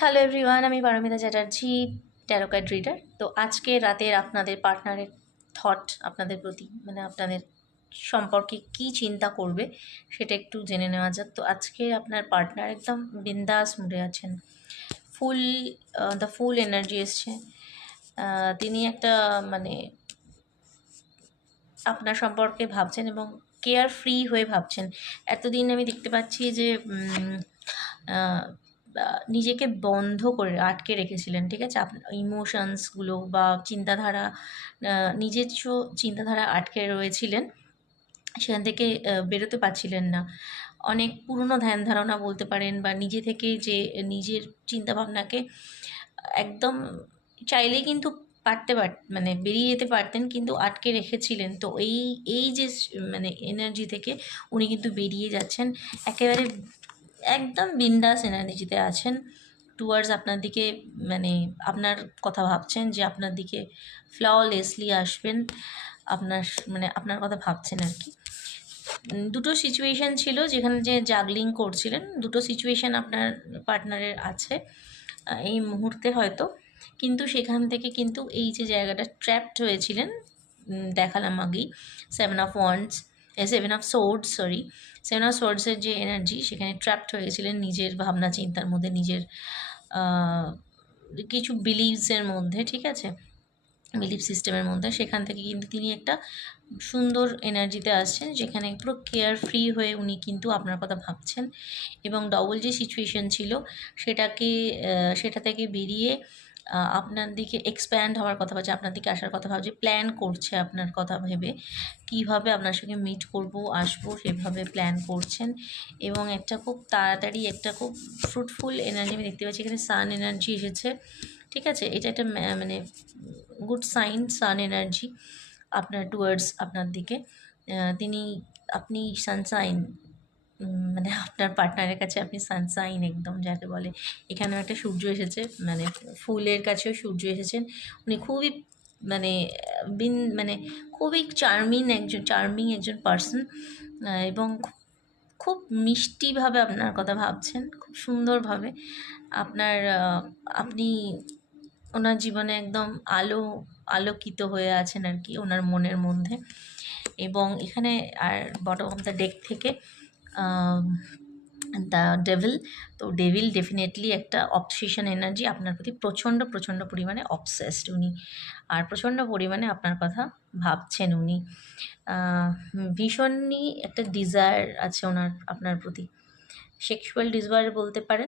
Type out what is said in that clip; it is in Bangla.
হ্যালো এভরিওয়ান, আমি Paramita Chatterjee, tarot card reader. তো আজকে রাতের আপনাদের পার্টনারের থট আপনাদের প্রতি, মানে আপনাদের সম্পর্কে কি চিন্তা করবে সেটা একটু জেনে নেওয়া যাক। তো আজকে আপনার পার্টনার একদম বিন্দাস মুডে আছেন, ফুল দ্য ফুল এনার্জি এসছে। তিনি একটা মানে আপনার সম্পর্কে ভাবছেন এবং কেয়ার ফ্রি হয়ে ভাবছেন। এতদিন আমি দেখতে পাচ্ছি যে নিজেকে বন্ধ করে আটকে রেখেছিলেন, ঠিক আছে, আপনার ইমোশনসগুলো বা চিন্তাধারা, নিজস্ব চিন্তাধারা আটকে রয়েছিলেন, সেখান থেকে বেরোতে পারছিলেন না। অনেক পুরনো ধ্যান ধারণা বলতে পারেন, বা নিজে থেকে যে নিজের চিন্তাভাবনাকে একদম চাইলেই কিন্তু মানে বেরিয়ে যেতে পারতেন, কিন্তু আটকে রেখেছিলেন। তো এই এই যে মানে এনার্জি থেকে উনি কিন্তু বেরিয়ে যাচ্ছেন, একেবারে একদম বিন্দাস এনার্জিতে আছেন টুয়ার্ডস আপনার দিকে। মানে আপনার কথা ভাবছেন যে আপনার দিকে ফ্ললেসলি আসবেন, আপনার মানে আপনার কথা ভাবছেন আর কি। দুটো সিচুয়েশান ছিল যেখানে যে জাগলিং করছিলেন, দুটো সিচুয়েশান আপনার পার্টনারের আছে এই মুহূর্তে হয়তো, কিন্তু সেখান থেকে কিন্তু এই যে জায়গাটা ট্র্যাপড হয়েছিলেন, দেখালাম আগেই 7 অফ সোর্ডসের যে এনার্জি, সেখানে ট্র্যাপড হয়ে গেছিলেন নিজের ভাবনা চিন্তার মধ্যে, নিজের কিছু বিলিভসের মধ্যে, ঠিক আছে, বিলিভ সিস্টেমের মধ্যে। সেখান থেকে কিন্তু তিনি একটা সুন্দর এনার্জিতে আসছেন, যেখানে পুরো কেয়ার ফ্রি হয়ে উনি কিন্তু আপনার কথা ভাবছেন, এবং ডবল যে সিচুয়েশন ছিল সেটা থেকে বেরিয়ে আপনার দিকে এক্সপ্যান্ড হওয়ার কথা ভাবছে, আপনার দিকে আসার কথা ভাবছে, প্ল্যান করছে আপনার কথা ভেবে কীভাবে আপনার সঙ্গে মিট করব, আসবো, সেভাবে প্ল্যান করছেন। এবং একটা খুব তাড়াতাড়ি একটা খুব ফ্রুটফুল এনার্জি আমি দেখতে পাচ্ছি, এখানে সান এনার্জি এসেছে, ঠিক আছে। এটা একটা মানে গুড সাইন, সান এনার্জি আপনার টুয়ার্ডস আপনার দিকে। আপনি সানশাইন, মানে আপনার পার্টনারের কাছে আপনি সানশাইন একদম যাকে বলে। এখানেও একটা সূর্য এসেছে, মানে ফুলের কাছেও সূর্য এসেছেন। উনি খুবই মানে মানে খুবই চার্মিং একজন পার্সন, এবং খুব মিষ্টিভাবে আপনার কথা ভাবছেন, খুব সুন্দরভাবে। আপনি ওনার জীবনে একদম আলোকিত হয়ে আছেন আর কি, ওনার মনের মধ্যে। এবং এখানে আর বটম অফ দ্য ডেক থেকে দ্য ডেভিল। তো ডেভিল ডেফিনেটলি একটা অবসেশন এনার্জি, আপনার প্রতি প্রচণ্ড প্রচণ্ড পরিমাণে অবসেসড উনি, আর প্রচণ্ড পরিমাণে আপনার কথা ভাবছেন উনি। ভীষণই একটা ডিজায়ার আছে ওনার আপনার প্রতি, সেক্সুয়াল ডিজায়ার বলতে পারেন।